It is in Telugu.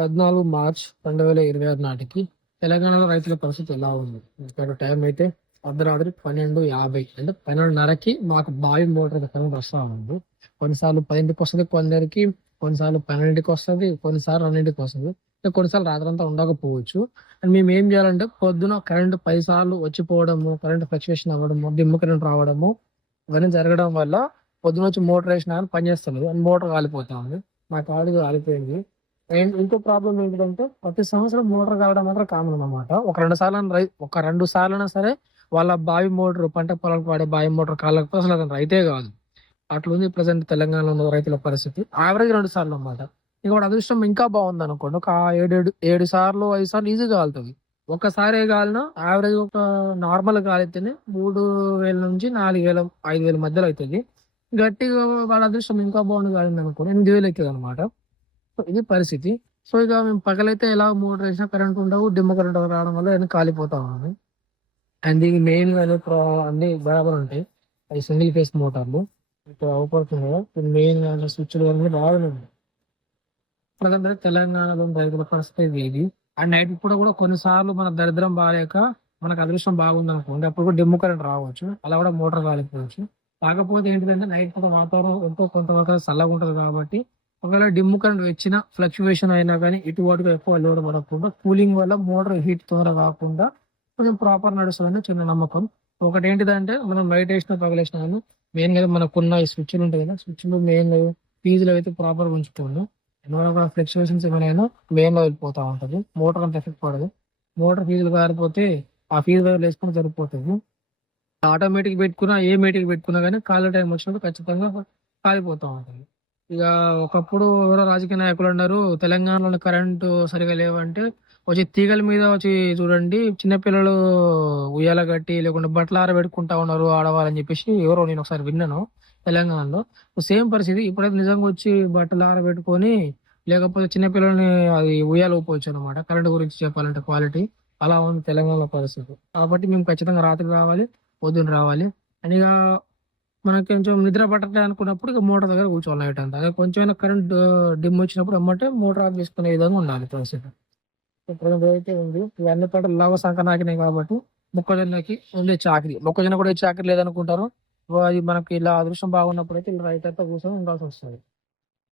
14 మార్చ్ 2026 నాటికి తెలంగాణలో రైతుల పరిస్థితి ఎలా ఉంది? ఇక్కడ టైం అయితే అర్ధరాత్రి 12:50 అంటే 12:30కి మాకు బావి మోటార్ కరెంట్ వస్తా ఉంది. కొన్నిసార్లు 10కి వస్తుంది కొందరికి, కొన్నిసార్లు 12కి వస్తుంది, కొన్నిసార్లు 2కి వస్తుంది. కొన్నిసార్లు రాత్రంతా ఉండకపోవచ్చు. అండ్ మేము ఏం చేయాలంటే పొద్దున కరెంట్ 10 సార్లు వచ్చిపోవడము, కరెంట్ ఫ్లక్చుయేషన్ అవ్వడము, డిమ్ కరెంట్ రావడము ఇవన్నీ జరగడం వల్ల పొద్దున వచ్చి మోటార్ వేసినా కానీ పనిచేస్తలేదు అండ్ మోటార్ కాలిపోతా ఉంది. మా కాలు కాలిపోయింది. అండ్ ఇంకో ప్రాబ్లం ఏంటంటే ప్రతి సంవత్సరం మోటార్ కావడం మాత్రం కామన్ అన్నమాట. ఒక రెండు సార్లైనా సరే వాళ్ళ బావి మోటార్, పంట పొలాలకు వాడే బావి మోటార్ కాలకపోతే అసలు అతను రైతే కాదు. అట్లుంది ప్రజెంట్ తెలంగాణలో ఉన్న రైతుల పరిస్థితి. యావరేజ్ 2 సార్లు అన్నమాట. ఇక వాడు అదృష్టం ఇంకా బాగుంది అనుకోండి, ఒక 7 సార్లు 5 సార్లు ఈజీగా కాలుతుంది. ఒక్కసారే కాలినా యావరేజ్ ఒక నార్మల్ కాలితేనే 3,000 నుంచి 4,000 5,000 మధ్యలో అవుతుంది. గట్టిగా వాళ్ళ అదృష్టం ఇంకా బాగుంది కాలింది అనుకోండి 8,000 అవుతుంది అనమాట. సో ఇది పరిస్థితి. సో ఇక మేము పగలైతే ఎలా మోటార్ వేసినా కరెంట్ ఉండవు, డిమ్మ కరెంట్ రావడం వల్ల నేను కాలిపోతా ఉన్నాను. అండ్ దీనికి మెయిన్ అన్ని బరాబర్ ఉంటాయి. అవి సింగిల్ ఫేస్ మోటార్లు ఇక్కడ అవపడుతుంది కదా, మెయిన్ స్విచ్లు అన్ని రావడం. ప్రజెంట్ తెలంగాణలోని రైతుల పరిస్థితి ఇది. అండ్ నైట్ కూడా కొన్నిసార్లు మన దరిద్రం బాగాలేక మనకు అదృష్టం బాగుంది అనుకోండి, అప్పుడు కూడా డిమ్ము కరెంట్ రావచ్చు, అలా కూడా మోటార్ కాలిపోవచ్చు. కాకపోతే ఏంటిదంటే నైట్ పూట వాతావరణం ఎంతో కొంత వాతావరణం చల్లగా ఉంటుంది కాబట్టి ఒకవేళ డిమ్ము కరెంట్ వచ్చినా ఫ్లక్చువేషన్ అయినా కానీ ఇటువటుగా ఎక్కువ లోడ్ పడకుండా కూలింగ్ వల్ల మోటార్ హీట్ తొందరగా కాకుండా కొంచెం ప్రాపర్ నడుస్తుందని చిన్న నమ్మకం. ఒకటి ఏంటిదంటే మనం బయట వేసిన పగలేసిన కానీ మెయిన్ గా మనకున్న ఈ స్విచ్లు ఉంటాయి కదా, స్విచ్లు మెయిన్ ఫీజులు అయితే ప్రాపర్ ఉంచుకోండి. ఎందువల్ల ఫ్లక్చువేషన్స్ ఏమైనా మెయిన్ లో వెళ్ళిపోతా ఉంటది, మోటార్ అంత ఎఫెక్ట్ పడదు. మోటార్ ఫీజులు కారిపోతే ఆ ఫీజు వైర్ వేసుకుని సరిపోతుంది. ఆటోమేటిక్ పెట్టుకున్నా ఏ మేటిక్ పెట్టుకున్నా కానీ కాళ్ళ టైం వచ్చినప్పుడు ఖచ్చితంగా కాలిపోతా ఉంటుంది. ఇక ఒకప్పుడు ఎవరో రాజకీయ నాయకులు అన్నారు తెలంగాణలో కరెంటు సరిగా లేవంటే వచ్చి తీగల మీద వచ్చి చూడండి చిన్నపిల్లలు ఉయ్యాల కట్టి లేకుంటే బట్టలు ఆరబెట్టుకుంటా ఉన్నారు ఆడవాళ్ళని చెప్పేసి ఎవరో నేను ఒకసారి విన్నాను తెలంగాణలో. సేమ్ పరిస్థితి ఇప్పుడైతే నిజంగా వచ్చి బట్టలు ఆరబెట్టుకొని లేకపోతే చిన్నపిల్లల్ని అది ఉయ్యాల ఊపవచ్చు అనమాట. కరెంట్ గురించి చెప్పాలంటే క్వాలిటీ అలా ఉంది తెలంగాణ పరిస్థితి. కాబట్టి మేము ఖచ్చితంగా రాత్రి రావాలి, పొద్దున రావాలి. అండ్ ఇక మనకి కొంచెం నిద్ర పట్టట్లే అనుకున్నప్పుడు ఇక మోటార్ దగ్గర కూర్చోవాలి నైట్ అంతా. అదే కొంచెం కరెంట్ డిమ్ వచ్చినప్పుడు అమ్మంటే మోటార్ ఆఫ్ చేసుకునే విధంగా ఉండాలి పరిస్థితి. ఇప్పుడు అయితే ఉంది ఇవన్నీ పంటలు లాభ సంకనాకినాయి కాబట్టి మొక్కజొన్నకి ఉండే చాకరీ, మొక్కజొన్న కూడా చాకరీ లేదనుకుంటారు. అది మనకి ఇలా అదృష్టం బాగున్నప్పుడు అయితే ఇలా రైతు అంతా కూర్చొని ఉండాల్సి వస్తుంది.